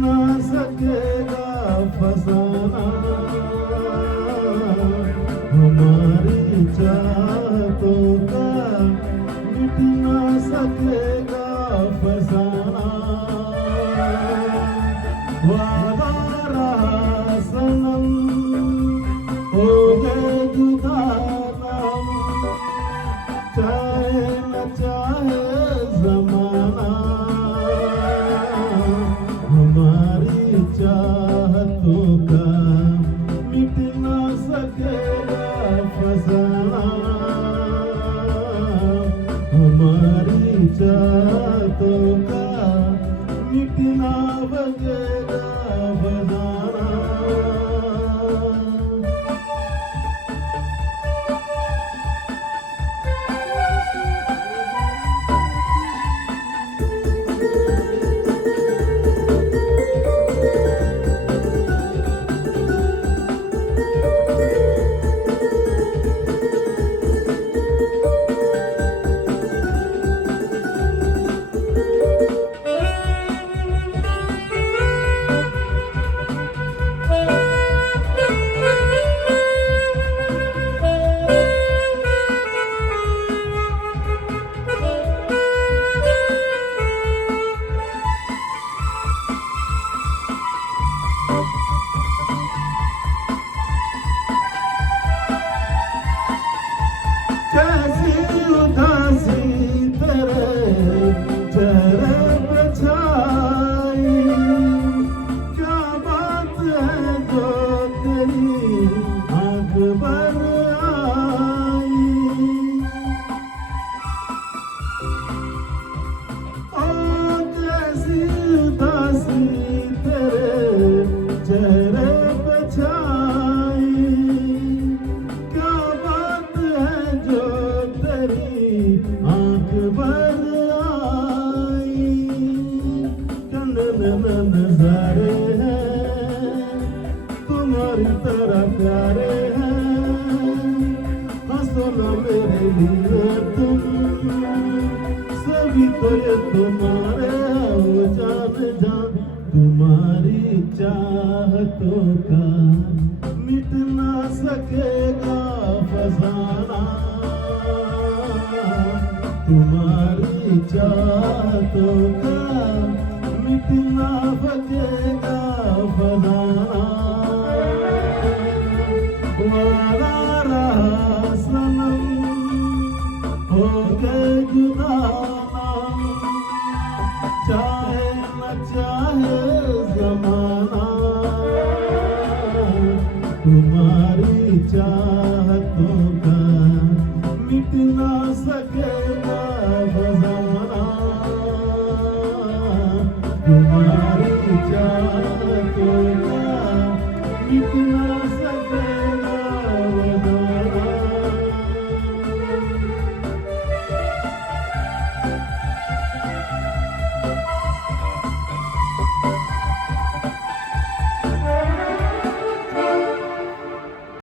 ना सकेगा फसाना हमारी चाहतों का, मिट ना सकेगा फसाना। वादा रहा सनम, हो गए जुदा नाम, चाहे न चाहे जमाना हमारी चाहतों का, मिट ना सकेगा फसाना हमारी चाहतों का, मिट ना सकेगा फसाना। कैसी उदासी तेरे चेहरे पे छाई, क्या बात है जो तेरी आँख भर आई। ओ कैसी उदासी तेरे चेहरे पे छाई, क्या बात है जो तेरी आँख भर आई। कंगन नजारे हैं तुम्हारी तरह प्यारे हैं, हंसो ना मेरे लिए तुम, सभी तो ये तुम्हारे हो जान जान। तुम्हारी चाहतों का, मिट ना सकेगा फसाना तुम्हारी चाहतों का, मिट ना सकेगा फसाना। वादा रहा सनम, हो गए जुदा नाम, चाहे न चाहे जमाना तुम्हारी चाहतों का, मिट ना सकेगा फसाना तुम्हारी चाहतों